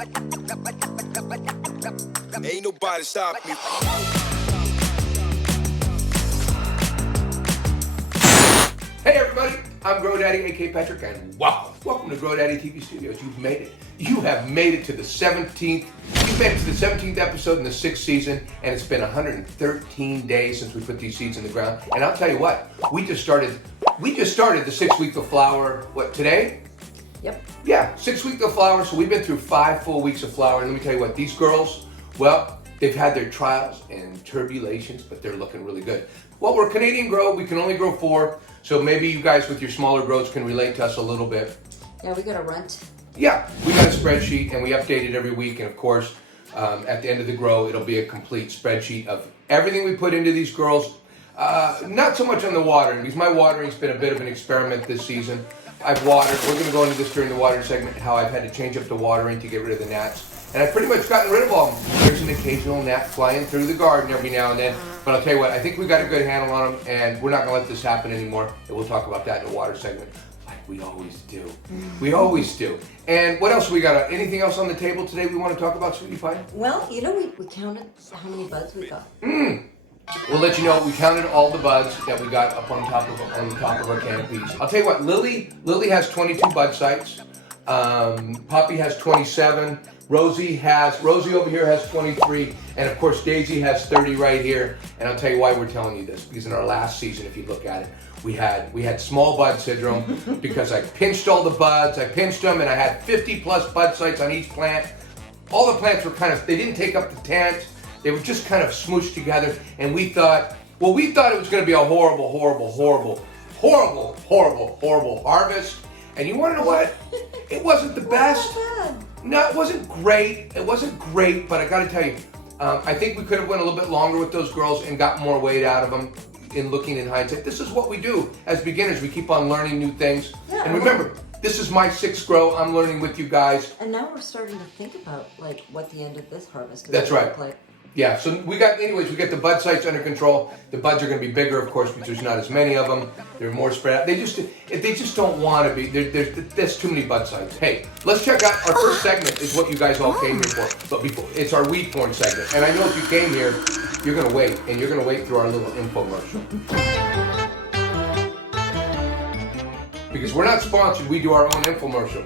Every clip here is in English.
Ain't nobody stop me. Hey everybody, I'm Grow Daddy, aka Patrick, and welcome to Grow Daddy TV Studios. You've made it. You have made it to the 17th. You've made it to the 17th episode in the 6th season, and it's been 113 days since we put these seeds in the ground. And I'll tell you what, we just started the 6th week of flower. What, today? Yep. Yeah, 6th week of flower. So we've been through 5 full weeks of flower. And let me tell you what, these girls, well, they've had their trials and tribulations, but they're looking really good. Well, we're Canadian grow. We can only grow 4. So maybe you guys with your smaller grows can relate to us a little bit. Yeah, we got a runt. Yeah, we got a spreadsheet and we update it every week. And of course, at the end of the grow, it'll be a complete spreadsheet of everything we put into these girls. Not so much on the watering, because my watering's been a bit of an experiment this season. I've watered, we're going to go into this during the watering segment, how I've had to change up the watering to get rid of the gnats. And I've pretty much gotten rid of all of them. There's an occasional gnat flying through the garden every now and then. But I'll tell you what, I think we got a good handle on them, and we're not going to let this happen anymore. And we'll talk about that in the water segment, like we always do. We always do. And what else we got? Anything else on the table today we want to talk about, Sweetie Pie? Well, you know, we counted how many buds we got. We'll let you know. We counted all the buds that we got up on top of our canopies. I'll tell you what, Lily has 22 bud sites. Poppy has 27. Rosy over here has 23, and of course Daisy has 30 right here. And I'll tell you why we're telling you this, because in our last season, if you look at it, we had small bud syndrome because I pinched all the buds, I pinched them, and I had 50 plus bud sites on each plant. All the plants were they didn't take up the tent, they were just kind of smooshed together, and we thought it was going to be a horrible harvest. And you want to know what? It wasn't the best. No, it wasn't great. But I got to tell you, I think we could have went a little bit longer with those girls and got more weight out of them in looking in hindsight. This is what we do as beginners. We keep on learning new things. Yeah, and remember, this is my 6th grow. I'm learning with you guys. And now we're starting to think about like what the end of this harvest is. That's right. Look like. Yeah, so we got the bud sites under control. The buds are going to be bigger, of course, because there's not as many of them. They're more spread out. They just don't want to be. There's too many bud sites. Hey, let's check out our first segment. Is what you guys all came here for. But before, it's our weed porn segment. And I know if you came here, you're going to wait, and you're going to wait through our little infomercial. Because we're not sponsored, we do our own infomercial.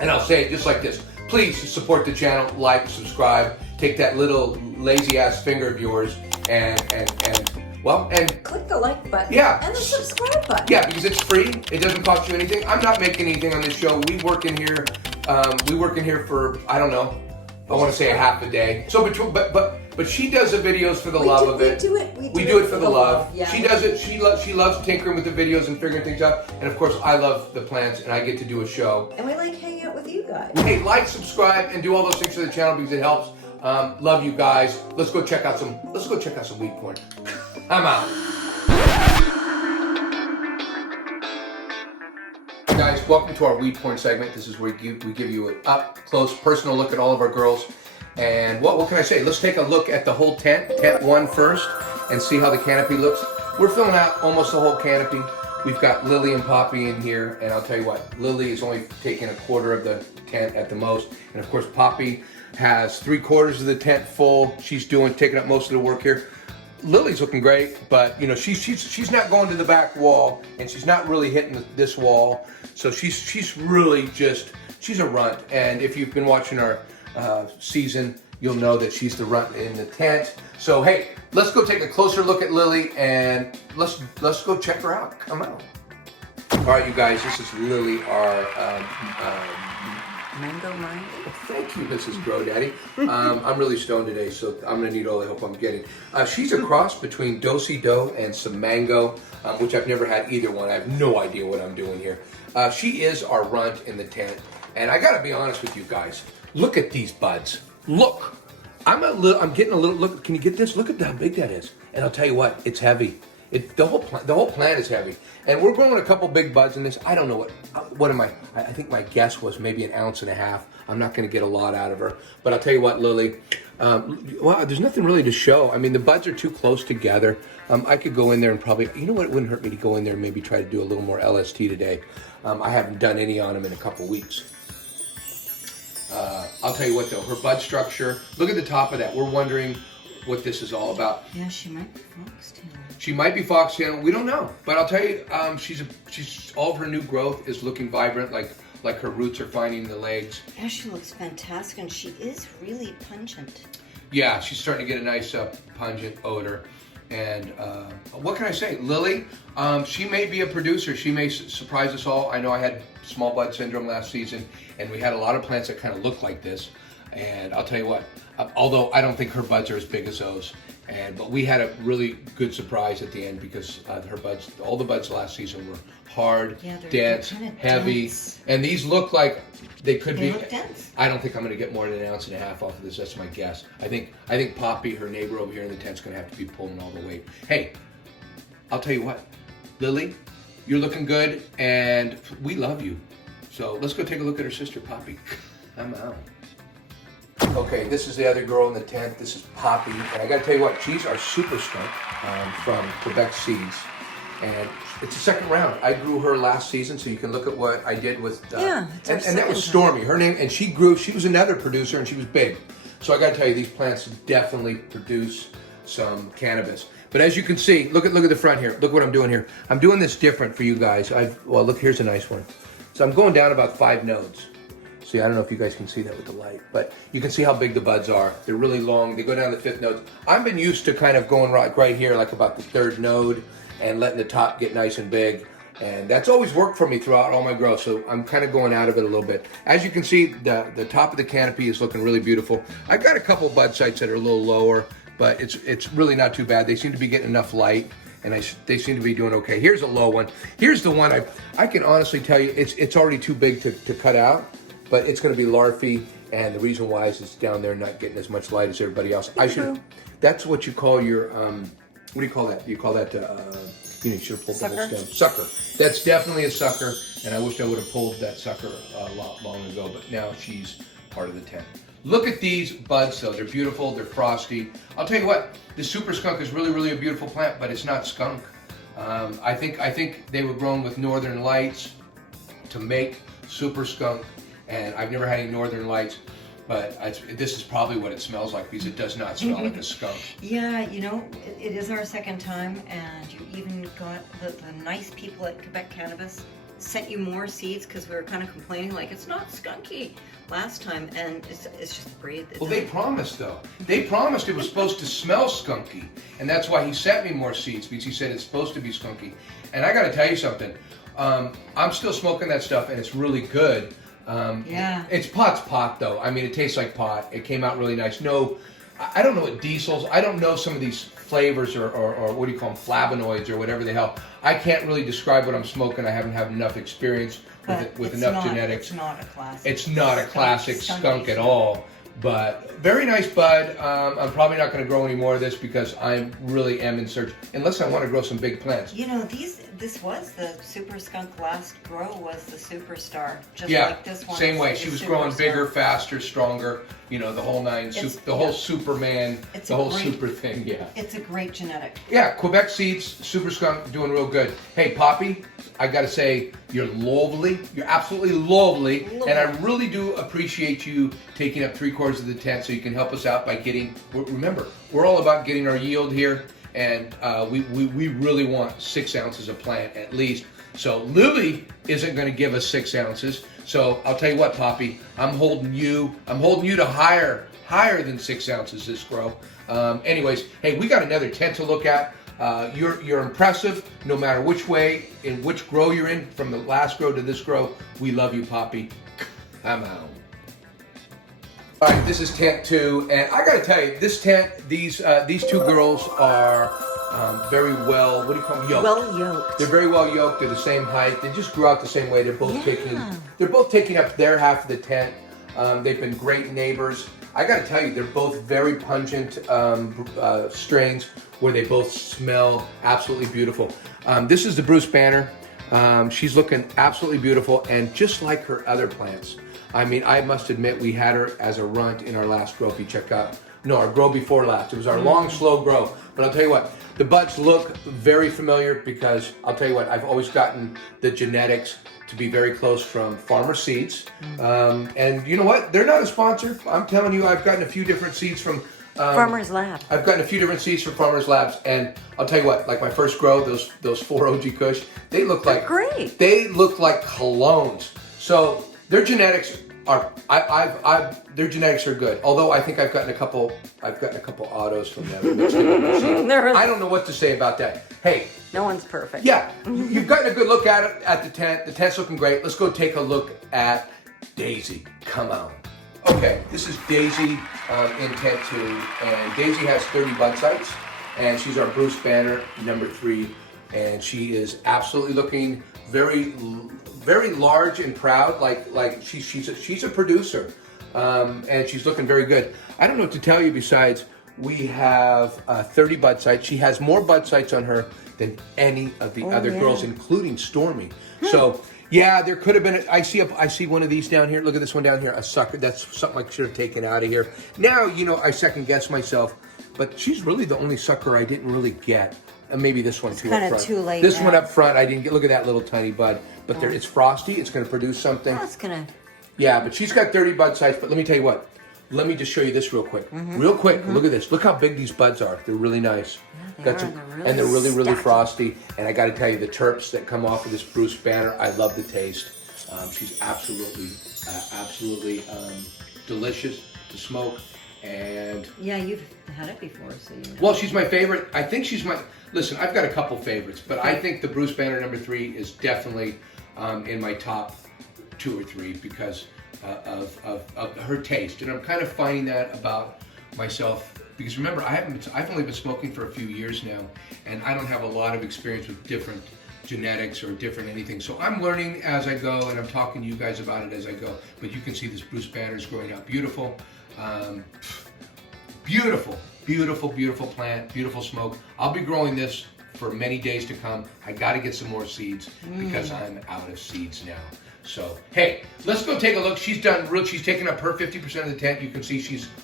And I'll say it just like this. Please support the channel, like, subscribe, take that little lazy ass finger of yours and click the like button. Yeah. And the subscribe button. Yeah, because it's free. It doesn't cost you anything. I'm not making anything on this show. We work in here for, I don't know, I want to say a half a day. So but she does the videos for the love of it. We do it for the love. Yeah. She does it. She loves tinkering with the videos and figuring things out. And of course, I love the plants, and I get to do a show. And we like hanging out with you guys. Hey, like, subscribe, and do all those things for the channel because it helps. Love you guys. Let's go check out some weed porn. I'm out. Guys, welcome to our weed porn segment. This is where we give you an up close personal look at all of our girls. And what can I say? Let's take a look at the whole tent 1 first, and see how the canopy looks. We're filling out almost the whole canopy. We've got Lily and Poppy in here, and I'll tell you what, Lily is only taking a quarter of the tent at the most, and of course Poppy has 3/4 of the tent full. She's taking up most of the work here. Lily's looking great, but you know she's not going to the back wall, and she's not really hitting this wall. So she's really she's a runt. And if you've been watching our season, you'll know that she's the runt in the tent. So hey, let's go take a closer look at Lily, and let's go check her out. Come on. All right, you guys, this is Lily, our Mango Mind. Thank you, Mrs. Grow Daddy. I'm really stoned today, so I'm going to need all the help I'm getting. She's a cross between Do-si-do and some mango, which I've never had either one. I have no idea what I'm doing here. She is our runt in the tent, and I got to be honest with you guys. Look at these buds. Look. I'm getting a little, look, can you get this? Look at how big that is. And I'll tell you what, it's heavy. The whole plant is heavy. And we're growing a couple big buds in this. I don't know what am I think my guess was maybe 1.5 ounces. I'm not going to get a lot out of her. But I'll tell you what, Lily, wow, there's nothing really to show. I mean, the buds are too close together. I could go in there and probably, you know what, it wouldn't hurt me to go in there and maybe try to do a little more LST today. I haven't done any on them in a couple weeks. I'll tell you what though, her bud structure, look at the top of that. We're wondering what this is all about. Yeah, she might be foxtail. She might be foxtail, we don't know. But I'll tell you, she's all of her new growth is looking vibrant, like her roots are finding the legs. Yeah, she looks fantastic, and she is really pungent. Yeah, she's starting to get a nice pungent odor. And what can I say? Lily, she may be a producer. She may surprise us all. I know I had small bud syndrome last season, and we had a lot of plants that kind of look like this. And I'll tell you what, although I don't think her buds are as big as those, but we had a really good surprise at the end because her buds, all the buds last season were hard, dense, heavy, and these look like they could be. Look dense. I don't think I'm going to get more than 1.5 ounces off of this. That's my guess. I think Poppy, her neighbor over here in the tent's going to have to be pulling all the weight. Hey, I'll tell you what, Lily, you're looking good, and we love you. So let's go take a look at her sister, Poppy. I'm out. Okay, this is the other girl in the tent. This is Poppy, and I got to tell you what, she's our super skunk from Quebec seeds, and it's the second round. I grew her last season, so you can look at what I did with. And that was Stormy. Her name, and she grew. She was another producer, and she was big. So I got to tell you, these plants definitely produce some cannabis. But as you can see, look at the front here. Look what I'm doing here. I'm doing this different for you guys. Well, look, here's a nice one. So I'm going down about 5 nodes. See, I don't know if you guys can see that with the light, but you can see how big the buds are. They're really long. They go down to the 5th node. I've been used to kind of going right here, like about the 3rd node, and letting the top get nice and big. And that's always worked for me throughout all my growth, so I'm kind of going out of it a little bit. As you can see, the top of the canopy is looking really beautiful. I've got a couple bud sites that are a little lower, but it's really not too bad. They seem to be getting enough light, and they seem to be doing okay. Here's a low one. Here's the one I can honestly tell you, it's already too big to cut out. But it's going to be larvae, and the reason why is it's down there not getting as much light as everybody else. That's what you call your, what do you call that? You call that, you should have pulled the whole stem. Sucker. That's definitely a sucker, and I wish I would have pulled that sucker a lot long ago, but now she's part of the tent. Look at these buds though. They're beautiful, they're frosty. I'll tell you what, the super skunk is really, really a beautiful plant, but it's not skunk. I think they were grown with northern lights to make super skunk. And I've never had any northern lights, but this is probably what it smells like because it does not smell like a skunk. Yeah, it is our second time, and you even got the nice people at Quebec Cannabis sent you more seeds because we were kind of complaining like it's not skunky last time, and it's just breathe. Well, they promised though. They promised it was supposed to smell skunky, and that's why he sent me more seeds because he said it's supposed to be skunky. And I got to tell you something. I'm still smoking that stuff, and it's really good. Yeah. It's pot though. I mean, it tastes like pot. It came out really nice. No, I don't know what diesels. I don't know some of these flavors or what do you call them, flavonoids or whatever the hell. I can't really describe what I'm smoking. I haven't had enough experience with enough genetics. It's not a classic. It's not a classic skunk at all. But very nice bud. I'm probably not going to grow any more of this because I really am in search, unless I want to grow some big plants. This was the super skunk last grow was the superstar, just yeah, like this one. Same way. She was growing bigger, faster, stronger. The whole nine, whole Superman, the whole super thing. Yeah. It's a great genetic. Yeah, Quebec seeds, super skunk, doing real good. Hey, Poppy, I got to say you're lovely. You're absolutely lovely, and I really do appreciate you taking up 3/4 of the tent so you can help us out by getting. Remember, we're all about getting our yield here. And we really want 6 ounces of plant at least. So Lily isn't going to give us 6 ounces. So I'll tell you what, Poppy, I'm holding you to higher than 6 ounces this grow. Anyways, hey, we got another tent to look at. You're impressive no matter which way, in which grow you're in, from the last grow to this grow. We love you, Poppy. I'm out. All right, this is tent 2, and I gotta tell you, this tent, these 2 girls are very well, what do you call them, yoked. Well yoked. They're very well yoked, they're the same height, they just grew out the same way, they're both taking up their half of the tent. They've been great neighbors. I gotta tell you, they're both very pungent strains where they both smell absolutely beautiful. This is the Bruce Banner. She's looking absolutely beautiful, and just like her other plants. I mean, I must admit, we had her as a runt in our last grow. If you check out, our grow before last. It was our long, slow grow. But I'll tell you what, the buds look very familiar because I'll tell you what, I've always gotten the genetics to be very close from Farmer Seeds. And you know what? They're not a sponsor. I'm telling you, I've gotten a few different seeds from Farmer's Lab. I've gotten a few different seeds from Farmer's Labs, and I'll tell you what, like my first grow, those 4 OG Kush, they look like great. They look like colognes. So their genetics are their genetics are good. Although I think I've gotten a couple autos from them. I don't know what to say about that. Hey, no one's perfect. Yeah, you've gotten a good look at it at the tent. The tent's looking great. Let's go take a look at Daisy. Come on. Okay, this is Daisy in tent 2, and Daisy has 30 bud sites, and she's our Bruce Banner number 3, and she is absolutely looking very large and proud, like she's a producer, and she's looking very good. I don't know what to tell you besides we have 30 bud sites. She has more bud sites on her than any of the other girls, including Stormy. So. Yeah, there could have been. I see one of these down here. Look at this one down here. A sucker. That's something I should have taken out of here. Now, you know, I second guess myself, but she's really the only sucker I didn't really get. And maybe this one too up front. Too late. This one up front, I didn't get. Look at that little tiny bud. But there, it's frosty. It's going to produce something. Oh, it's gonna. Yeah, but she's got 30 bud sites. But let me tell you what. Let me just show you this real quick. Real quick. Look at this. Look how big these buds are. They're really nice. Yeah, They're really frosty. And I got to tell you, the terps that come off of this Bruce Banner, I love the taste. She's absolutely delicious to smoke. And yeah, you've had it before, so you know. Well, she's my favorite. I think she's my. Listen, I've got a couple favorites, but I think the Bruce Banner number 3 is definitely in my top 2 or 3 because of her taste. And I'm kind of finding that about myself. Because remember, I've only been smoking for a few years now, and I don't have a lot of experience with different genetics or different anything. So I'm learning as I go, and I'm talking to you guys about it as I go. But you can see this Bruce Banner is growing out beautiful. Beautiful plant, beautiful smoke. I'll be growing this for many days to come. I got to get some more seeds because I'm out of seeds now. So, hey, let's go take a look. She's taken up her 50% of the tent. You can see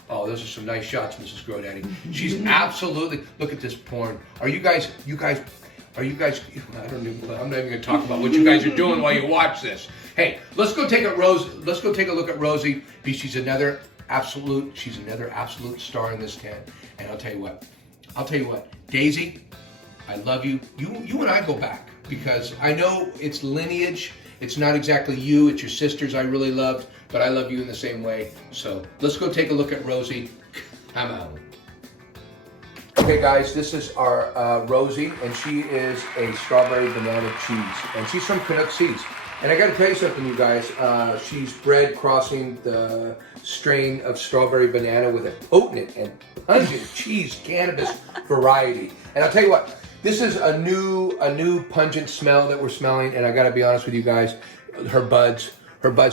those are some nice shots, Mrs. Grow Daddy. She's absolutely, look at this porn. Are you guys, I don't even, I'm not even going to talk about what you guys are doing while you watch this. Hey, let's go take a look at Rosy, because she's another absolute star in this tent. And I'll tell you what, Daisy, I love you. You and I go back, because I know it's lineage. It's not exactly you, it's your sisters I really loved, but I love you in the same way. So let's go take a look at Rosy. I'm out. Okay guys, this is our Rosy, and she is a strawberry banana cheese, and she's from Canuk Seeds. And I gotta tell you something, you guys, she's bred crossing the strain of strawberry banana with a potent and pungent cheese cannabis variety. And I'll tell you what, this is a new pungent smell that we're smelling, and I gotta be honest with you guys, her buds,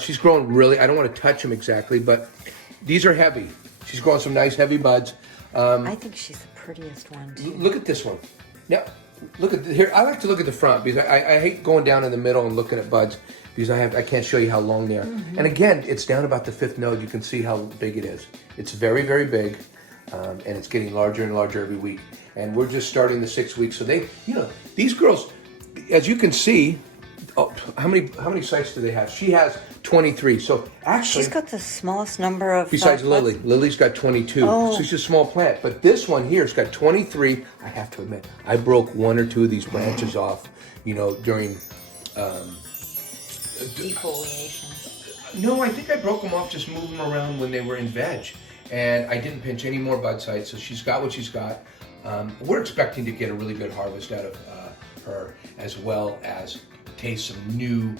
she's growing really, I don't wanna touch them exactly, but these are heavy. She's growing some nice heavy buds. I think she's the prettiest one too. Look at this one. Now, look at here. I like to look at the front because I hate going down in the middle and looking at buds because I can't show you how long they are. And again, it's down about the 5th node. You can see how big it is. It's very, very big, and it's getting larger and larger every week. And we're just starting the 6th week. So these girls, as you can see, how many sites do they have? She has 23. So actually, she's got the smallest number of. Besides Lily. Lily's got 22. So she's a small plant. But this one here has got 23. I have to admit, I broke 1 or 2 of these branches off, during defoliation. No, I think I broke them off just moving them around when they were in veg. And I didn't pinch any more bud sites, so she's got what she's got. We're expecting to get a really good harvest out of her, as well as taste some new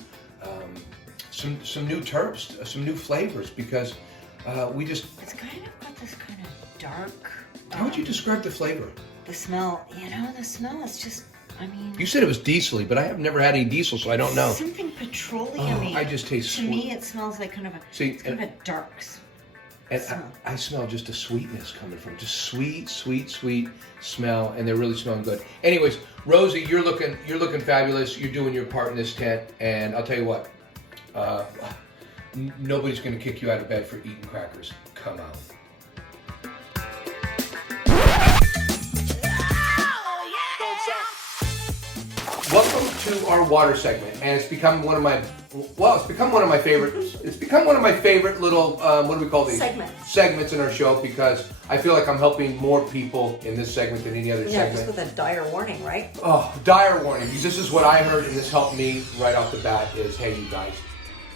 terps, some new flavors, because it's kind of got this kind of dark. How would you describe the flavor? The smell, the smell is just, You said it was diesel-y, but I have never had any diesel, so I don't know. Something petroleum-y. I just taste To me, it smells like kind of a dark smell. I smell just a sweetness coming from, just sweet smell, and they're really smelling good. Anyways, Rosy, you're looking fabulous. You're doing your part in this tent, and I'll tell you what, nobody's going to kick you out of bed for eating crackers. Come on. Welcome to our water segment, and it's become one of my Well, it's become one of my favorites. It's become one of my favorite little, what do we call these? Segments in our show, because I feel like I'm helping more people in this segment than any other segment. Yeah, just with a dire warning, right? Oh, dire warning, because this is what I heard, and this helped me right off the bat, is, hey, you guys,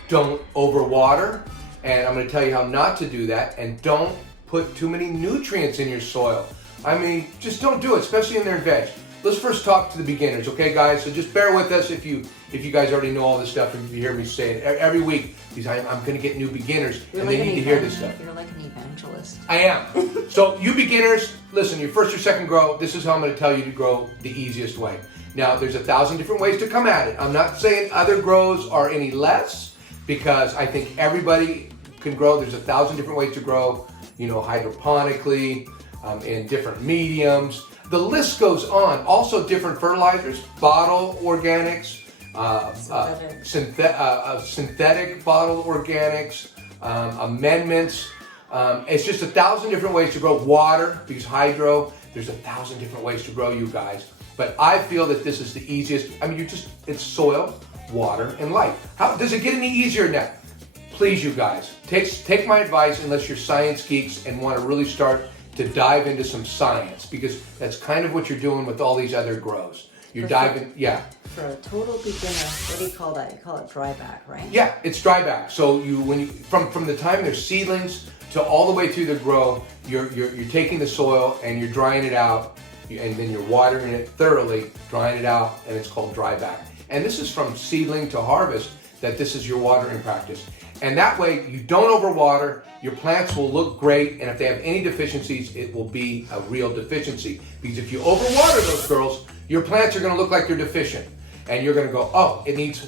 don't overwater, and I'm going to tell you how not to do that, and don't put too many nutrients in your soil. I mean, just don't do it, especially in their veg. Let's first talk to the beginners, okay, guys? So just bear with us if you guys already know all this stuff and you hear me say it every week, because I'm going to get new beginners, and they need to hear this stuff. You're like an evangelist. I am. So you beginners, listen, your first or second grow, this is how I'm going to tell you to grow the easiest way. Now, there's 1,000 different ways to come at it. I'm not saying other grows are any less, because I think everybody can grow. There's 1,000 different ways to grow, you know, hydroponically, in different mediums. The list goes on. Also different fertilizers, bottle organics, synthetic bottle organics, amendments. It's just 1,000 different ways to grow water, because hydro, there's 1,000 different ways to grow, you guys. But I feel that this is the easiest. I mean, it's soil, water, and light. How does it get any easier than that? Please, you guys, take my advice, unless you're science geeks and want to really start to dive into some science, because that's kind of what you're doing with all these other grows. You're diving, yeah. For a total beginner, what do you call that? You call it dry back, right? Yeah, it's dry back. So from the time they're seedlings to all the way through the grow, you're taking the soil and you're drying it out, and then you're watering it thoroughly, drying it out, and it's called dry back. And this is from seedling to harvest, that this is your watering practice. And that way you don't overwater, your plants will look great, and if they have any deficiencies, it will be a real deficiency. Because if you overwater those girls, your plants are going to look like they're deficient. And you're going to go, oh, it needs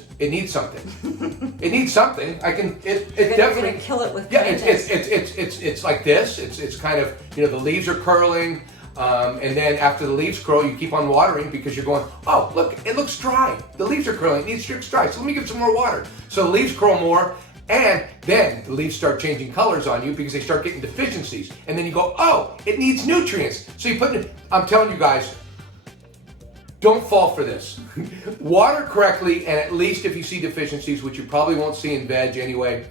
something. It needs something. It definitely going to kill it with kindness. It's like this. It's kind of, you know, the leaves are curling. And then after the leaves curl, you keep on watering, because you're going, oh, look, it looks dry. The leaves are curling. It needs to dry. So let me give some more water. So the leaves curl more. And then the leaves start changing colors on you, because they start getting deficiencies. And then you go, oh, it needs nutrients. So you put it, I'm telling you guys, don't fall for this. Water correctly, and at least if you see deficiencies, which you probably won't see in veg anyway,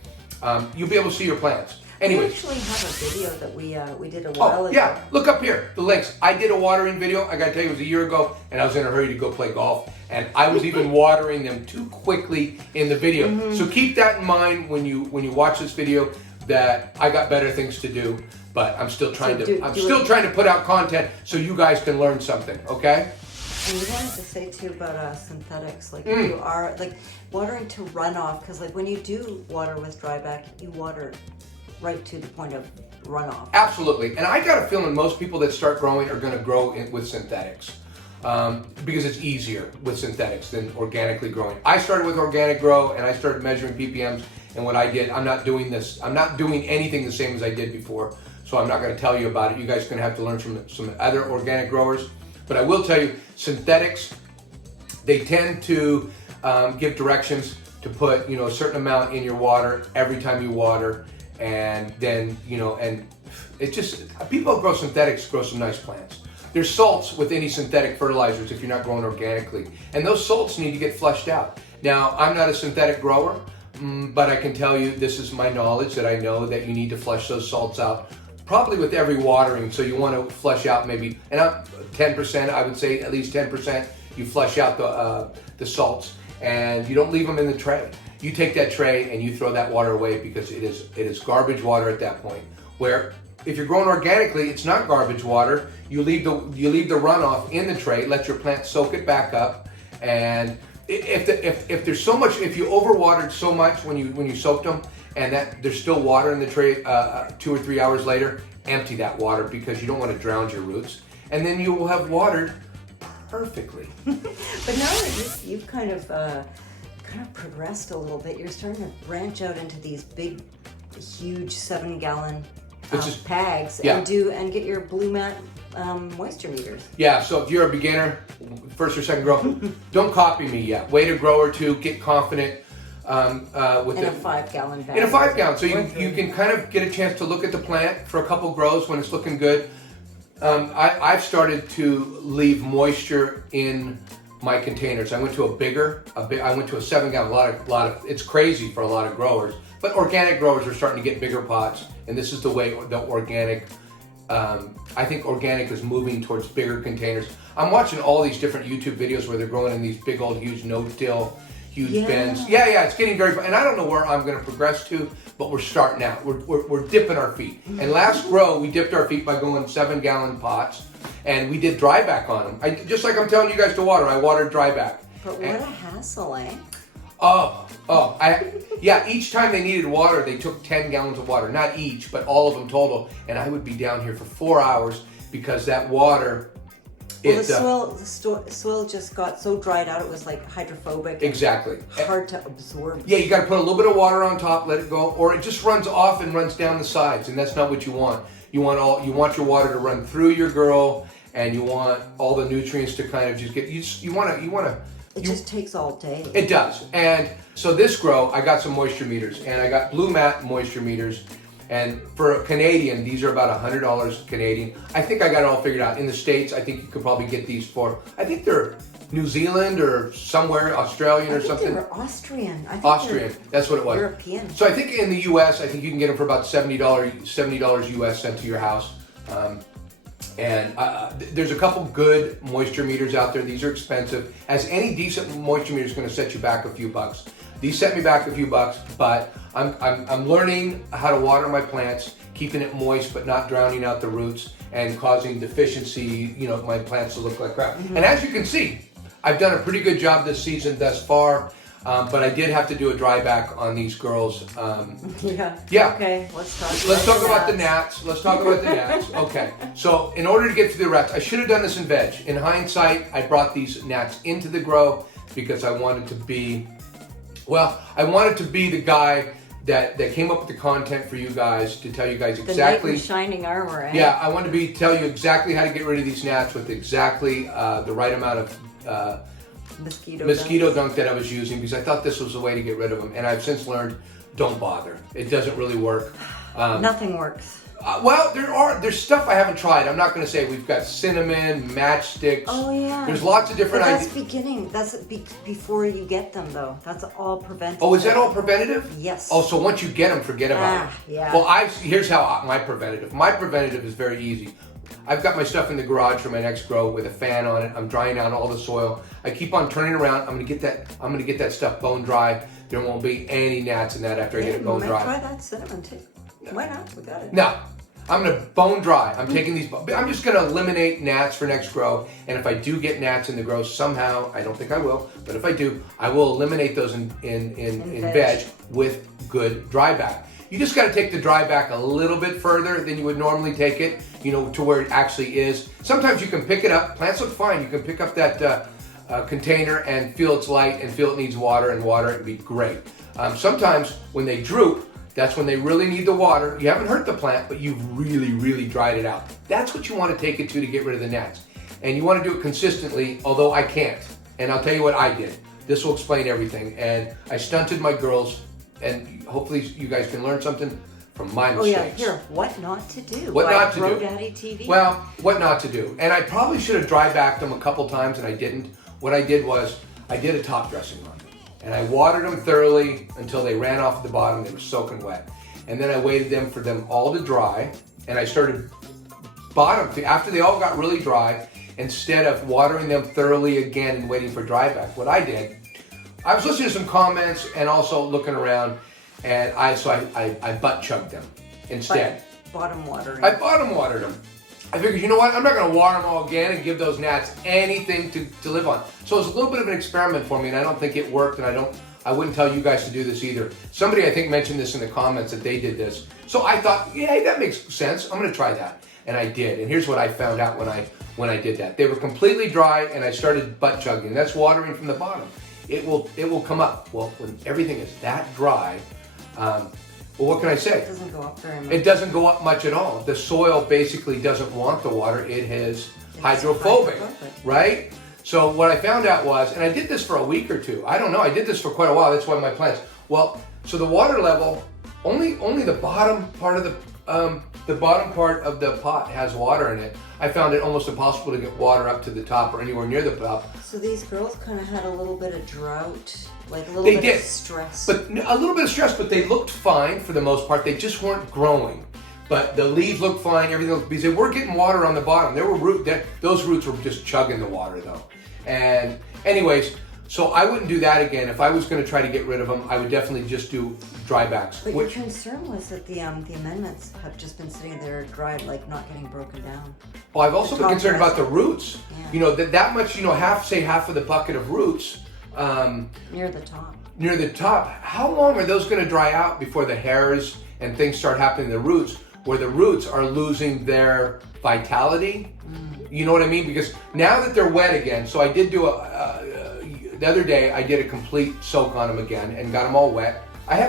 you'll be able to see your plants. Anyway. We actually have a video that we did a while ago. Yeah, look up here, the links. I did a watering video, I gotta tell you, it was a year ago, and I was in a hurry to go play golf, and I was even watering them too quickly in the video. Mm-hmm. So keep that in mind when you watch this video, that I got better things to do, but I'm still trying trying to put out content so you guys can learn something, okay? And we wanted to say too about synthetics, like if you are like watering to runoff, because like when you do water with dry back, you water right to the point of runoff. Absolutely, and I got a feeling most people that start growing are going to grow with synthetics, because it's easier with synthetics than organically growing. I started with organic grow, and I started measuring ppms, and what I did, I'm not doing anything the same as I did before, so I'm not going to tell you about it. You guys are going to have to learn from some other organic growers. But I will tell you, synthetics, they tend to give directions to put, you know, a certain amount in your water every time you water. And then, you know, and it just, people who grow synthetics grow some nice plants. There's salts with any synthetic fertilizers if you're not growing organically. And those salts need to get flushed out. Now, I'm not a synthetic grower, but I can tell you, this is my knowledge, that I know that you need to flush those salts out probably with every watering. So you want to flush out maybe, and 10%, I would say at least 10%, you flush out the salts, and you don't leave them in the tray. You take that tray and you throw that water away, because it is garbage water at that point. Where if you're growing organically, it's not garbage water. You leave the runoff in the tray, let your plant soak it back up, and if there's so much, if you overwatered so much when you soaked them, and that there's still water in the tray 2 or 3 hours later, empty that water, because you don't want to drown your roots, and then you will have watered perfectly. But now that you've kind of progressed a little bit, you're starting to branch out into these big, huge 7-gallon bags, yeah, and get your BluMat moisture meters. Yeah, so if you're a beginner, first or second grow, don't copy me yet. Wait a grow or two, get confident. In a 5-gallon bag. In a 5-gallon, so you can kind of get a chance to look at the plant for a couple grows when it's looking good. I've started to leave moisture in my containers. I went to I went to a 7-gallon. A lot of, it's crazy for a lot of growers, but organic growers are starting to get bigger pots, and this is the way the organic, I think organic is moving towards bigger containers. I'm watching all these different YouTube videos where they're growing in these big old huge no-till, huge bins. Yeah, it's getting very, and I don't know where I'm gonna progress to, but we're starting out. We're dipping our feet. And last grow, we dipped our feet by going 7-gallon pots, and we did dry back on them. Just like I'm telling you guys to water, I watered dry back. But what a hassle, eh? Each time they needed water, they took 10 gallons of water. Not each, but all of them total. And I would be down here for 4 hours because that water, the soil just got so dried out, it was like hydrophobic. Exactly. Hard to absorb. Yeah, you got to put a little bit of water on top, let it go, or it just runs off and runs down the sides, and that's not what you want. You want your water to run through your girl, and you want all the nutrients to kind of just get. You want to. It just takes all day. It does. And so this grow, I got some moisture meters, and I got BluMat moisture meters. And for a Canadian, these are about $100 Canadian. I think I got it all figured out. In the States, I think you could probably get these for, I think they're New Zealand or somewhere, Australian or something. They were Austrian. Austrian, that's what it was. European. So I think in the US, I think you can get them for about $70 US sent to your house. There's a couple good moisture meters out there. These are expensive. As any decent moisture meter is going to set you back a few bucks. These set me back a few bucks, but I'm learning how to water my plants, keeping it moist but not drowning out the roots and causing deficiency, my plants to look like crap. Mm-hmm. And as you can see, I've done a pretty good job this season thus far. But I did have to do a dry back on these girls. Yeah. Okay, let's talk about the gnats. Let's talk about the gnats. Okay. So in order to get to the rest, I should have done this in veg. In hindsight, I brought these gnats into the grow because I wanted to be, the guy that came up with the content for you guys to tell you guys exactly. The knight in shining armor, eh? Yeah, I wanted to tell you exactly how to get rid of these gnats with exactly the right amount of mosquito dunk that I was using, because I thought this was the way to get rid of them, and I've since learned don't bother. It doesn't really work. Nothing works. There's stuff I haven't tried. I'm not going to say. We've got cinnamon, matchsticks. Oh yeah. There's lots of different ideas. That's beginning. That's before you get them though. That's all preventative. Oh, is that all preventative? Yes. Oh, so once you get them, forget about it. Yeah. Well, here's how my preventative. My preventative is very easy. I've got my stuff in the garage for my next grow with a fan on it. I'm drying out all the soil. I keep on turning around. I'm gonna get that stuff bone dry. There won't be any gnats in that after I get it bone dry. Try that cinnamon too. Why not? We got it. No, I'm gonna bone dry. I'm taking these. I'm just gonna eliminate gnats for next grow. And if I do get gnats in the grow somehow, I don't think I will, but if I do, I will eliminate those in veg with good dry back. You just got to take the dry back a little bit further than you would normally take it, to where it actually is. Sometimes you can pick it up. Plants look fine. You can pick up that container and feel it's light and feel it needs water and water it and be great. Sometimes when they droop, that's when they really need the water. You haven't hurt the plant, but you've really, really dried it out. That's what you want to take it to get rid of the gnats. And you want to do it consistently, although I can't. And I'll tell you what I did. This will explain everything. And I stunted my girls. And hopefully you guys can learn something from my mistakes. Oh yeah, here, what not to do. What not to do. Daddy TV. Well, what not to do. And I probably should have dry backed them a couple times and I didn't. What I did was, I did a top dressing on them. And I watered them thoroughly until they ran off the bottom, they were soaking wet. And then I waited for them all to dry. And I started after they all got really dry, instead of watering them thoroughly again and waiting for dry back, what I did, I was listening to some comments and also looking around, and I butt chugged them instead. Bottom watering. I bottom watered them. I figured, you know what? I'm not going to water them all again and give those gnats anything to live on. So it was a little bit of an experiment for me, and I don't think it worked, and I wouldn't tell you guys to do this either. Somebody I think mentioned this in the comments that they did this. So I thought, yeah, that makes sense. I'm going to try that, and I did. And here's what I found out when I did that. They were completely dry, and I started butt chugging. That's watering from the bottom. It will come up. Well, when everything is that dry, what can I say? It doesn't go up very much. It doesn't go up much at all. The soil basically doesn't want the water. It's hydrophobic, right? So what I found out was, and I did this for a week or two. I don't know. I did this for quite a while. That's why my plants. Well, so the water level, only the bottom part of the the bottom part of the pot has water in it. I found it almost impossible to get water up to the top or anywhere near the top. So these girls kind of had a little bit of drought, like a little They bit did. of stress. But a little bit of stress, but they looked fine for the most part. They just weren't growing. But the leaves looked fine, everything looked, because they were getting water on the bottom. There were those roots were just chugging the water though. And anyways, so I wouldn't do that again. If I was going to try to get rid of them, I would definitely just do drybacks. But your concern was that the amendments have just been sitting there dried, like not getting broken down. Well, I've also been concerned about the roots. Yeah. You know, that much, you know, half of the bucket of roots. Near the top. Near the top. How long are those going to dry out before the hairs and things start happening to the roots, where the roots are losing their vitality? You know what I mean? Because now that they're wet again, so I did do the other day I did a complete soak on them again and got them all wet. I'm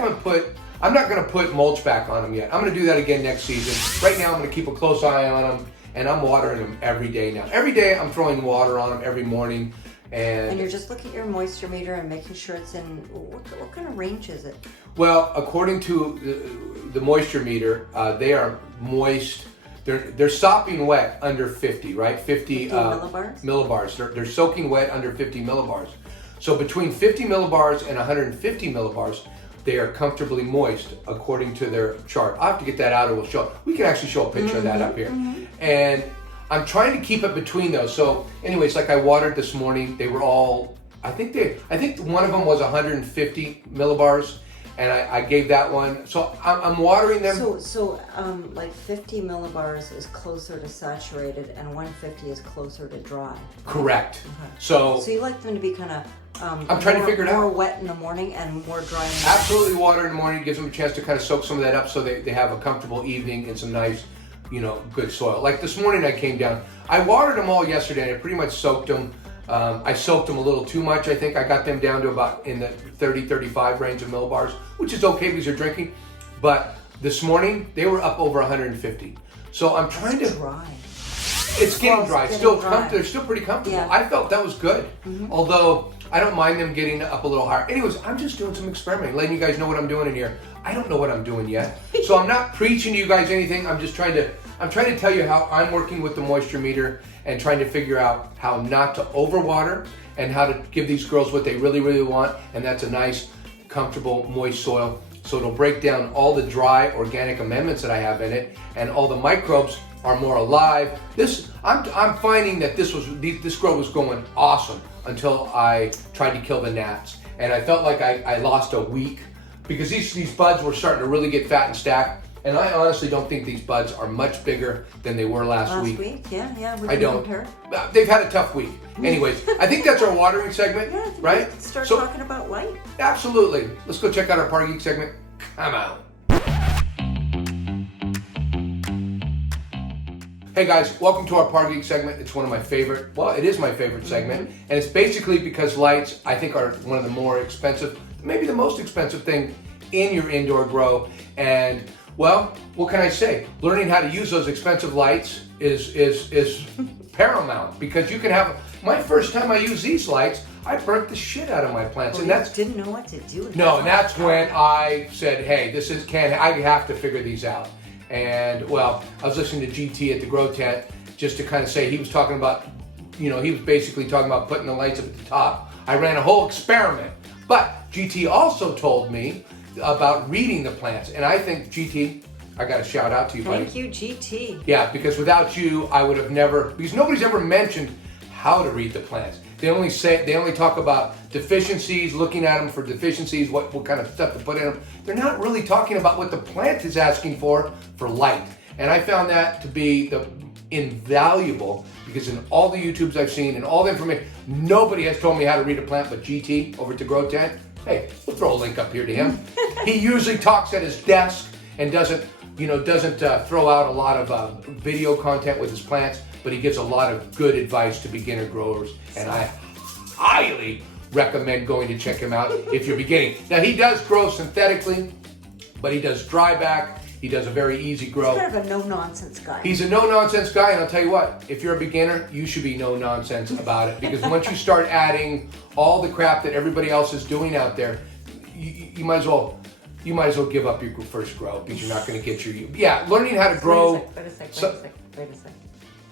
not going to put mulch back on them yet. I'm going to do that again next season. Right now I'm going to keep a close eye on them, and I'm watering them every day now. Every day I'm throwing water on them every morning. And you're just looking at your moisture meter and making sure it's in, what kind of range is it? Well, according to the moisture meter, they are moist. They're sopping wet under 50, right? 50 millibars? Millibars. They're soaking wet under 50 millibars. So between 50 millibars and 150 millibars, they are comfortably moist according to their chart. I'll have to get that out and we'll show. We can actually show a picture of that up here. And I'm trying to keep it between those. So anyways, like I watered this morning, they were all, I think one of them was 150 millibars, and I gave that one. So I'm watering them. So like 50 millibars is closer to saturated and 150 is closer to dry. Correct. Okay. So you like them to be kind of I'm trying to figure it out. More wet in the morning and more dry in the Absolutely, water in the morning gives them a chance to kind of soak some of that up, so they have a comfortable evening and some nice, you know, good soil. Like this morning I came down, I watered them all yesterday and I pretty much soaked them. I soaked them a little too much. I think I got them down to about in the 30-35 range of millibars, which is okay because you're drinking. But this morning they were up over 150. So I'm trying to. Dry. It's getting dry. Dry. They're still pretty comfortable. Yeah. I felt that was good. Although I don't mind them getting up a little higher. Anyways, I'm just doing some experimenting, letting you guys know what I'm doing in here. I don't know what I'm doing yet. So I'm not preaching to you guys anything. I'm trying to tell you how I'm working with the moisture meter and trying to figure out how not to overwater and how to give these girls what they really, really want. And that's a nice, comfortable, moist soil. So it'll break down all the dry organic amendments that I have in it, and all the microbes are more alive. I'm finding that this grow was going awesome until I tried to kill the gnats, and I felt like I lost a week because these buds were starting to really get fat and stack. And I honestly don't think these buds are much bigger than they were last week. Yeah. I don't. They've had a tough week. Anyways, I think that's our watering segment, Yeah, I think right? we start talking about light. Absolutely. Let's go check out our Party Geek segment. Come on. Hey guys, welcome to our Party Geek segment. It's one of my favorite, well, it is my favorite segment. And it's basically because lights, I think, are one of the more expensive, maybe the most expensive thing in your indoor grow. And well, what can I say? Learning how to use those expensive lights is paramount, because you can have. My first time I used these lights, I burnt the shit out of my plants, and that's didn't know what to do with no. And that's when I said, "Hey, I have to figure these out." And well, I was listening to GT at the Grow Tent just to kind of say, he was talking about, he was basically talking about putting the lights up at the top. I ran a whole experiment, but GT also told me about reading the plants, and I think GT, I got to shout out to you, buddy. Thank you, GT. Yeah, because without you, I would have never, because nobody's ever mentioned how to read the plants. They only talk about deficiencies, looking at them for deficiencies, what kind of stuff to put in them. They're not really talking about what the plant is asking for light. And I found that to be invaluable, because in all the YouTubes I've seen and all the information, nobody has told me how to read a plant but GT over at the Grow Tent. Hey, we'll throw a link up here to him. He usually talks at his desk and doesn't throw out a lot of video content with his plants, but he gives a lot of good advice to beginner growers, and I highly recommend going to check him out if you're beginning. Now, he does grow synthetically, but he does dry back. He does a very easy grow. He's kind of a no-nonsense guy. He's a no-nonsense guy, and I'll tell you what, if you're a beginner, you should be no-nonsense about it, because once you start adding all the crap that everybody else is doing out there, you might as well you might as well give up your first grow because you're not going to get your, learning how to grow. Wait a sec.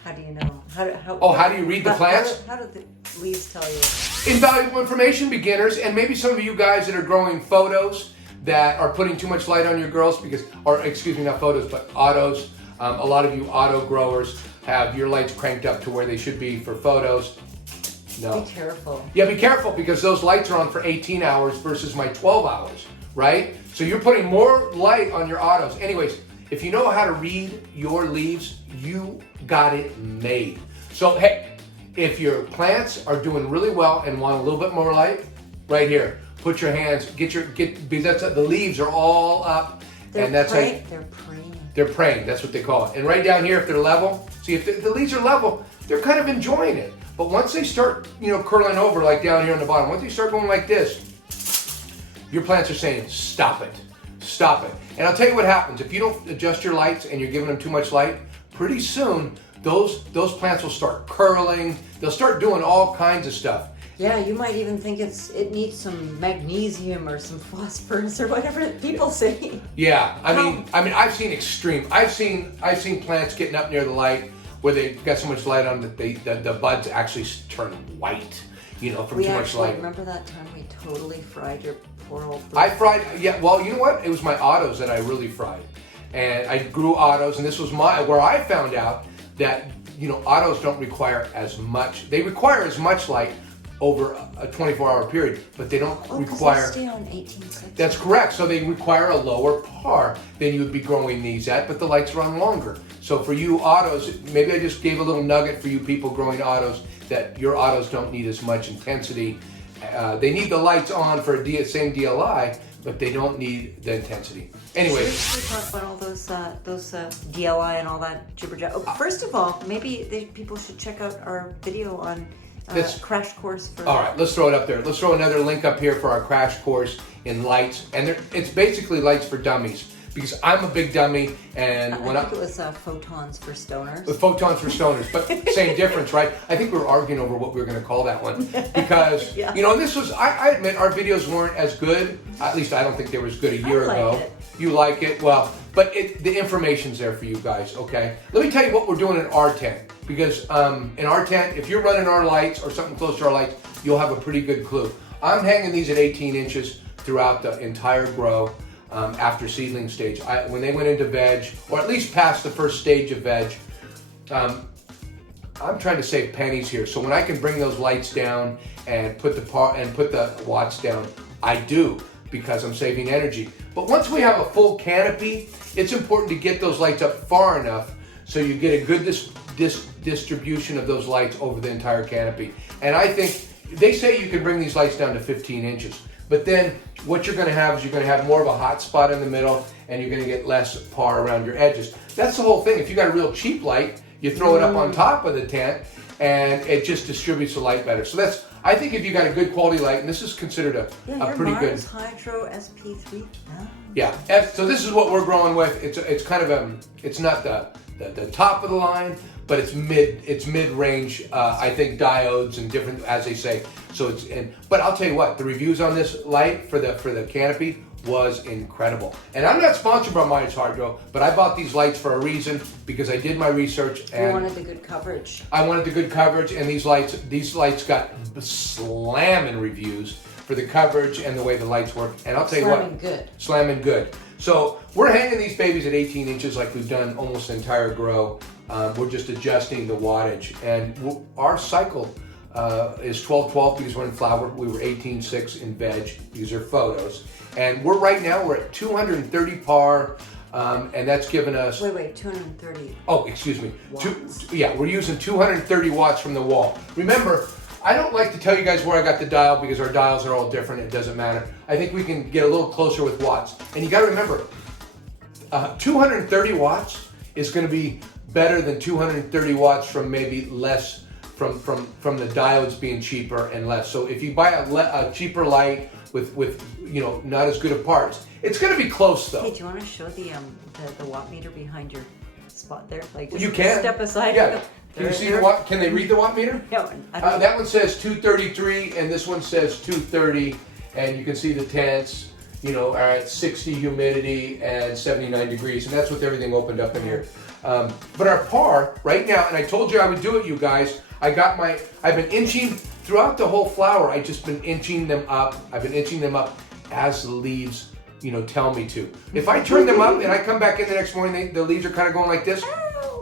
How do you know? How do you read the plants? How do the leaves tell you? Invaluable information, beginners, and maybe some of you guys that are growing photos that are putting too much light on your girls not photos, but autos. A lot of you auto growers have your lights cranked up to where they should be for photos. No. Be careful. Yeah, be careful because those lights are on for 18 hours versus my 12 hours, right? So you're putting more light on your autos. Anyways, if you know how to read your leaves, you got it made. So hey, if your plants are doing really well and want a little bit more light, right here, put your hands, because the leaves are all up. They're praying. They're praying, that's what they call it. And right down here, if they're level, see if the leaves are level, they're kind of enjoying it. But once they start, curling over like down here on the bottom, once they start going like this, your plants are saying, stop it. Stop it. And I'll tell you what happens. If you don't adjust your lights and you're giving them too much light, pretty soon those plants will start curling. They'll start doing all kinds of stuff. Yeah, you might even think it needs some magnesium or some phosphorus or whatever people say. Yeah, I mean I've seen extreme. I've seen plants getting up near the light where they've got so much light on that the buds actually turn white, from too much light. Remember that time we totally fried your poor old fruit? I fried, well, you know what? It was my autos that I really fried. And I grew autos, and this was where I found out that, autos don't require as much. They require as much light over a 24-hour period, but they don't require. They stay on 18.6. That's correct. So they require a lower par than you would be growing these at, but the lights run longer. So for you autos, maybe I just gave a little nugget for you people growing autos that your autos don't need as much intensity. They need the lights on for same DLI, but they don't need the intensity. Anyway, should we talk about all those DLI and all that jibber jabber? First of all, maybe people should check out our video on crash course for. All right, let's throw it up there. Let's throw another link up here for our crash course in lights, and it's basically lights for dummies. Because I'm a big dummy, and I think it was photons for stoners. Photons for stoners, but same difference, right? I think we were arguing over what we were going to call that one because and this was. I admit our videos weren't as good. At least I don't think they were as good a year ago. It. You like it, well, but the information's there for you guys. Okay, let me tell you what we're doing in our tent. Because in our tent, if you're running our lights or something close to our lights, you'll have a pretty good clue. I'm hanging these at 18 inches throughout the entire grow. After seedling stage, when they went into veg, or at least past the first stage of veg, I'm trying to save pennies here. So when I can bring those lights down and put the watts down, I do because I'm saving energy. But once we have a full canopy, it's important to get those lights up far enough so you get a good distribution of those lights over the entire canopy. And I think they say you can bring these lights down to 15 inches. But then what you're going to have is you're going to have more of a hot spot in the middle and you're going to get less par around your edges. That's the whole thing. If you got a real cheap light, you throw it up on top of the tent and it just distributes the light better. So I think if you got a good quality light, and this is considered a pretty good. Mars Hydro SP3. Yeah. So this is what we're growing with. It's kind of it's not the top of the line, but it's mid-range. I think diodes and different, as they say. So but I'll tell you what, the reviews on this light for the canopy was incredible. And I'm not sponsored by Mars Hydro, but I bought these lights for a reason because I did my research and you wanted the good coverage. I wanted the good coverage, and these lights got slamming reviews for the coverage and the way the lights work. And I'll tell you what, slamming good. So we're hanging these babies at 18 inches like we've done almost the entire grow. We're just adjusting the wattage, and our cycle is 12-12 because we're in flower. We were 18-6 in veg. These are photos, and we're at 230 par, and that's given us. Wait, 230. Oh, excuse me. We're using 230 watts from the wall. Remember, I don't like to tell you guys where I got the dial because our dials are all different. It doesn't matter. I think we can get a little closer with watts, and you got to remember, 230 watts is going to be better than 230 watts from maybe less from the diodes being cheaper and less. So if you buy a cheaper light with not as good of parts, it's going to be close though. Hey, do you want to show the watt meter behind your spot there? Like just you can step aside. Yeah. Can you see the watt? Can they read the watt meter? No. That one says 233 and this one says 230, and you can see the tenths. are at 60 humidity and 79 degrees, and that's with everything opened up in here. But our par right now, and I told you I would do it, you guys. I've been inching throughout the whole flower. I've just been inching them up. I've been inching them up as the leaves, tell me to. If I turn them up and I come back in the next morning, the leaves are kind of going like this.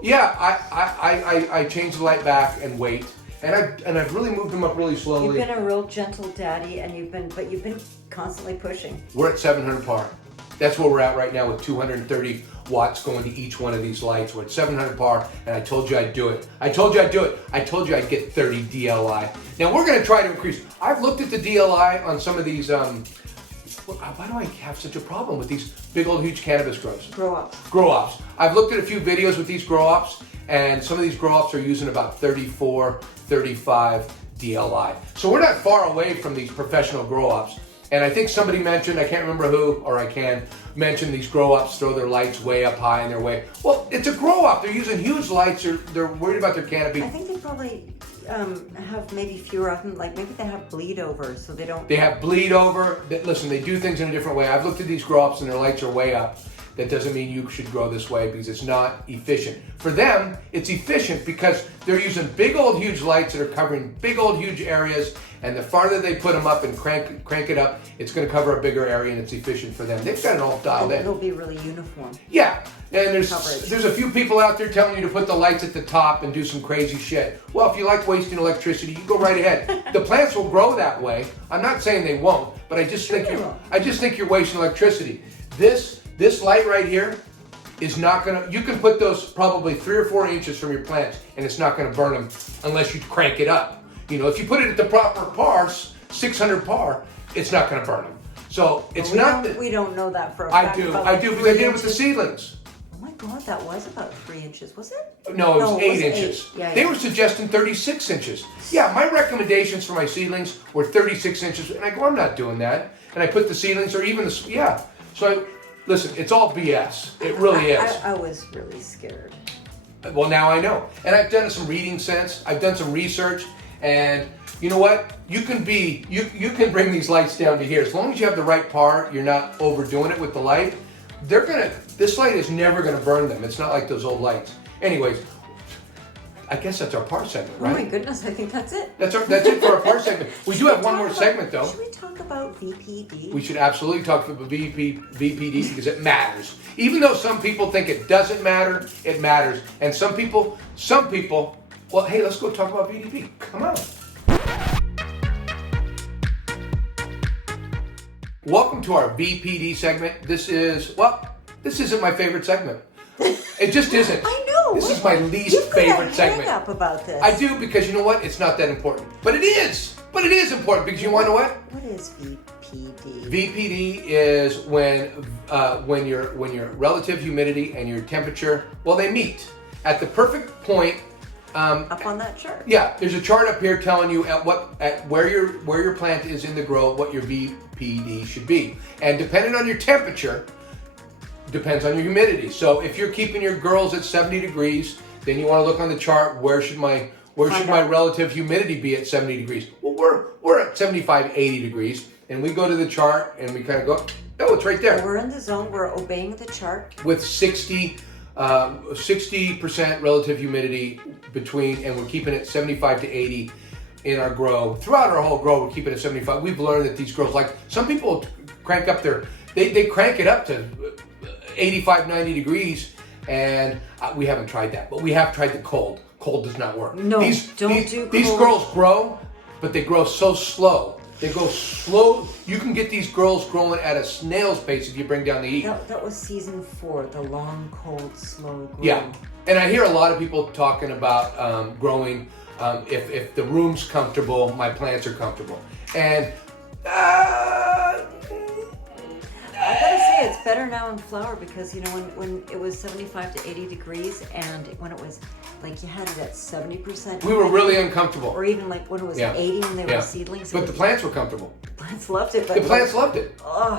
Yeah, I change the light back and wait. And I've really moved them up really slowly. You've been a real gentle daddy, and you've been constantly pushing. We're at 700 par. That's where we're at right now with 230 watts going to each one of these lights. We're at 700 par, and I told you I'd do it. I told you I'd do it. I told you I'd get 30 DLI. Now we're going to try to increase. I've looked at the DLI on some of these. Why do I have such a problem with these big old huge cannabis grows? Grow ops. I've looked at a few videos with these grow ops, and some of these grow ops are using about 34, 35 DLI. So we're not far away from these professional grow ops. And I think somebody mentioned, I can't remember who, or I can mention these grow ops throw their lights way up high in their way. Well, it's a grow op. They're using huge lights. They're worried about their canopy. I think they probably have maybe fewer of them. Like maybe they have bleed over, so they don't. They have bleed over. Listen, they do things in a different way. I've looked at these grow ops and their lights are way up. That doesn't mean you should grow this way because it's not efficient. For them, it's efficient because they're using big old huge lights that are covering big old huge areas, and the farther they put them up and crank it up, it's going to cover a bigger area and it's efficient for them. They've got it all dialed in. It'll be really uniform. Yeah, and there's a few people out there telling you to put the lights at the top and do some crazy shit. Well, if you like wasting electricity, you go right ahead. The plants will grow that way. I'm not saying they won't, but I just think you're wasting electricity. This light right here is not gonna, you can put those probably 3 or 4 inches from your plants and it's not gonna burn them unless you crank it up. If you put it at the proper par, 600 par, it's not gonna burn them. So it's we don't know that for a fact. I do because I did it with the seedlings. Oh my God, that was about 3 inches, was it? No, it was 8 inches. Yeah, they were suggesting 36 inches. Yeah, my recommendations for my seedlings were 36 inches, and I go, I'm not doing that. And I put the seedlings, or even listen, it's all BS. It really is. I was really scared. Well, now I know. And I've done some reading since. I've done some research. And you know what? You can bring these lights down to here. As long as you have the right par, you're not overdoing it with the light. This light is never going to burn them. It's not like those old lights. Anyways, I guess that's our par segment, right? Oh my goodness, I think that's it. That's it for our par segment. We do have one more segment, though. Should we talk about VPD? We should absolutely talk about VPD because it matters. Even though some people think it doesn't matter, it matters. And some people, well, hey, let's go talk about VPD. Come on. Welcome to our VPD segment. This isn't my favorite segment. It just isn't. I know. This is my least favorite segment. Hang up about this. I do because you know what? It's not that important. But it is. But it is important because you want to know what? What is VPD? VPD is when your relative humidity and your temperature, well, they meet at the perfect point. Up on that chart. Yeah, there's a chart up here telling you where your plant is in the grow, what your VPD should be, and depending on your temperature, depends on your humidity. So if you're keeping your girls at 70 degrees, then you want to look on the chart. Where should my relative humidity be at 70 degrees? Well, we're at 75, 80 degrees, and we go to the chart and we kind of go, oh, it's right there. We're in the zone. We're obeying the chart with 60% relative humidity between, and we're keeping it 75 to 80 in our grow. Throughout our whole grow, we're keeping it 75. We've learned that these grows, like some people crank up they crank it up to 85, 90 degrees, and we haven't tried that, but we have tried the cold. Cold does not work. No, don't do cold. These girls grow, but they grow so slow. They go slow. You can get these girls growing at a snail's pace if you bring down the heat. That was season 4, the long, cold, slow grow. Yeah, and I hear a lot of people talking about growing. If the room's comfortable, my plants are comfortable, and I gotta say, it's better now in flower because, when it was 75 to 80 degrees and when it was, like, you had it at 70%. We were really uncomfortable. Or even, like, when it was 80 when they were seedlings. But the plants were comfortable. Plants loved it. The plants loved it.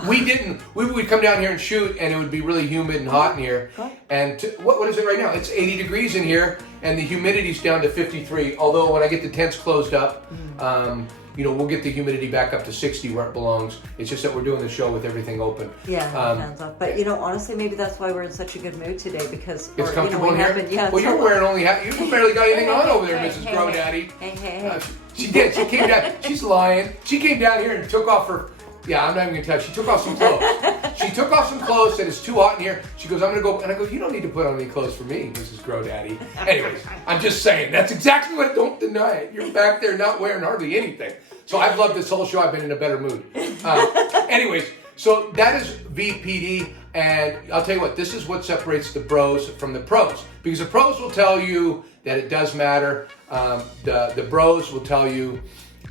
We didn't. We would come down here and shoot, and it would be really humid and hot in here. And what is it right now? It's 80 degrees in here, and the humidity's down to 53. Although when I get the tents closed up, you know, we'll get the humidity back up to 60 where it belongs. It's just that we're doing the show with everything open. Yeah, hands off. But you know, honestly, maybe that's why we're in such a good mood today, because It's comfortable you know, in here. Well, you're wearing only you barely got anything on over there, Mrs. Grodaddy. Hey. She did. She came down. She's lying. She came down here and took off her. Yeah, I'm not even gonna tell you. She took off some clothes. She took off some clothes, said it's too hot in here. She goes, I'm gonna go. And I go, you don't need to put on any clothes for me, Mrs. Grodaddy. Anyways, I'm just saying, that's exactly what, don't deny it. You're back there not wearing hardly anything. So I've loved this whole show. I've been in a better mood. Anyways, so that is VPD. And I'll tell you what, this is what separates the bros from the pros. Because the pros will tell you that it does matter. The bros will tell you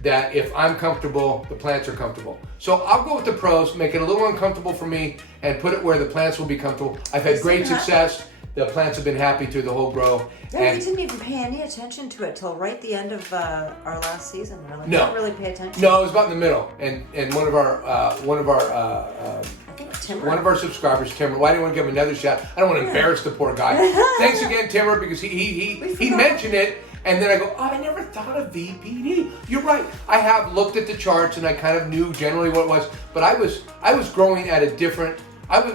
that if I'm comfortable, the plants are comfortable. So I'll go with the pros, make it a little uncomfortable for me, and put it where the plants will be comfortable. I've had great success. The plants have been happy through the whole grow. Yeah, we didn't even pay any attention to it till right the end of our last season. We're like, No. didn't really pay attention. No, it was about in the middle. And one of our I think Timber. one of our subscribers, Timber. Why do you want to give him another shout? I don't want to embarrass the poor guy. Thanks again, Timber, because he mentioned it. And then I go, oh, I never thought of VPD. You're right. I have looked at the charts and I kind of knew generally what it was, but I was growing at a different.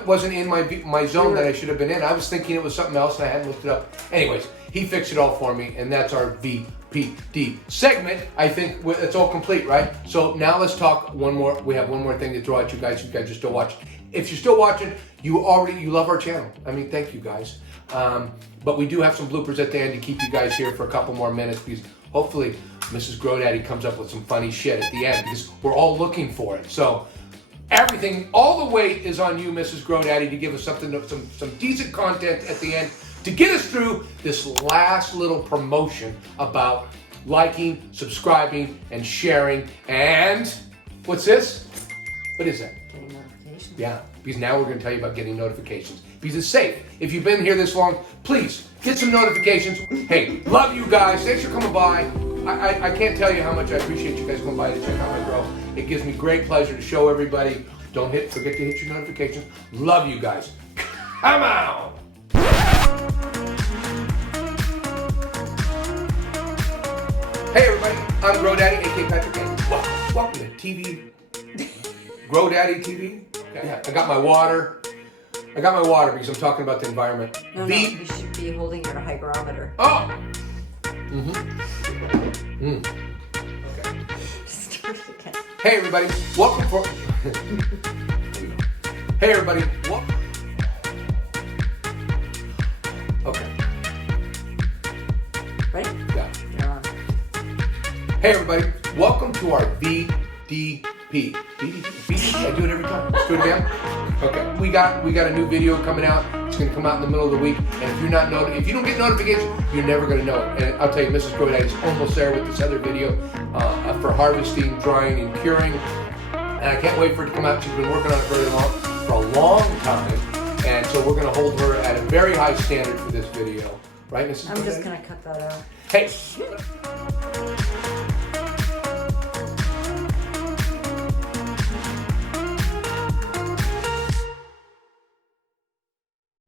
Wasn't in my zone that I should have been in. I was thinking it was something else and I hadn't looked it up. Anyways, he fixed it all for me, and that's our VPD segment. I think it's all complete, right? So now let's talk one more. We have one more thing to throw at you guys. You guys are still watching. If you're still watching, you love our channel. I mean, thank you guys. But we do have some bloopers at the end to keep you guys here for a couple more minutes, because hopefully Mrs. Grodaddy comes up with some funny shit at the end, because we're all looking for it. So everything, all the weight is on you, Mrs. Grodaddy, to give us some decent content at the end to get us through this last little promotion about liking, subscribing, and sharing. And what's this? What is that? Getting notifications. Yeah, because now we're going to tell you about getting notifications. Because it's safe. If you've been here this long, please get some notifications. Hey, love you guys. Thanks for coming by. I can't tell you how much I appreciate you guys coming by to check out my grow. It gives me great pleasure to show everybody. Don't forget to hit your notifications. Love you guys. Come on. Hey everybody, I'm Grow Daddy, aka Patrick, and welcome to TV. Grow Daddy TV. Yeah, I got my water. Because I'm talking about the environment. No, you should be holding your hygrometer. Oh! Okay. Start again. Hey everybody, welcome for... Hey everybody, Okay. Ready? Yeah. You're on. Hey everybody, welcome to our VDP. VDP, I do it every time. Let's do it again. Okay, we got a new video coming out. It's gonna come out in the middle of the week. And if you don't get notifications, you're never gonna know it. And I'll tell you, Mrs. Grodaddy is almost there with this other video for harvesting, drying, and curing. And I can't wait for it to come out. She's been working on it for a long time. And so we're gonna hold her at a very high standard for this video. Right, Mrs. I'm Grodaddy? just gonna cut that out. Hey.